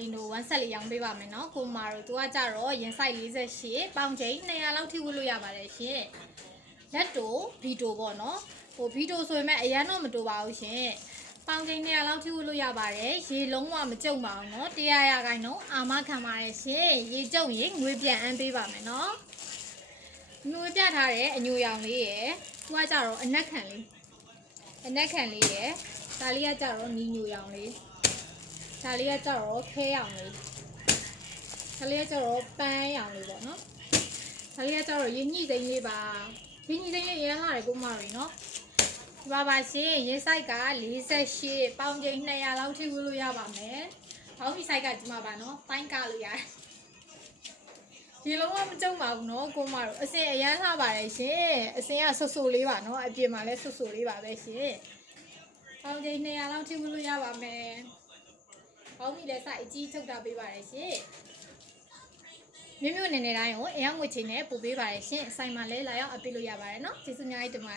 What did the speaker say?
ရင်တို့1ဆက်လေးရောင်းပေးပါမယ်နော်ကိုမာတို့သူကကြတော့ရင်ဆိုင်48ပေါင်ချိန်200လောက်ထိဝတ်လို့ရပါတယ်ရှင်လက်တို့ဗီတိုပေါ့နော်ဟိုဗီတိုဆိုရင်အရန်တော့မတိုးပါဘူးရှင်ပေါင်ချိန်200လောက်ထိဝတ်လို့ရပါတယ်ရေလုံးဝမကြုံပါဘူးနော်100ရာခိုင်နှုန်းအာမခံပါတယ်ရှင်ရေကြုံရင်ငွေပြန်အမ်းပေးပါမယ်နော်ငွေပြထားတဲ့အညိုရောင်လေးရယ်သူကကြတော့အနက်ခံလေးရယ်ဒါလေးကကြတော့နီညိုရောင်လေးဒါလေးကကြတော့ခဲရောင်လေးဒါလေးကကြတော့ပန်းရောင်လေးပေါ့နော်ဒါလေးကကြတော့ရင်းညှိသိန်းလေးပါရင်းညှိသိန်းလေးရမ်းလာတယ်ကိုမရီနော်ဒီပါရှင်ရေးဆိုင်က48ပေါင်ချိန်200လောက်ထိဝတ်လို့ရပါမယ်ဘောင်းမီဆိုင်ကဒီမှာပါနော်ပိုင်းကလို့ရတယ်ဒီလုံးဝမကြုံပါဘူးနော်ကိုမတို့အစင်အရမ်းလှပါတယ်ရှင်အစင်ကဆူဆူလေးပါနော်အပြင်မှာလည်းဆူဆူလေးပါပဲရှင်ပေါင်ချိန်200လောက်ထိဝတ်လို့ရပါမယ်ဘောင်းမီလည်းစိုက်အကြီးထုတ်တာပေးပါတယ်ရှင်မြို့နေတိုင်းကိုအယောင်ငွေချင်းနဲ့ပို့ပေးပါတယ်ရှင်ဆိုင်မှာလည်းလာရောက်အပ်ပေးလို့ရပါတယ်နော်ကျေးဇူးအများကြီးတင်ပါတယ်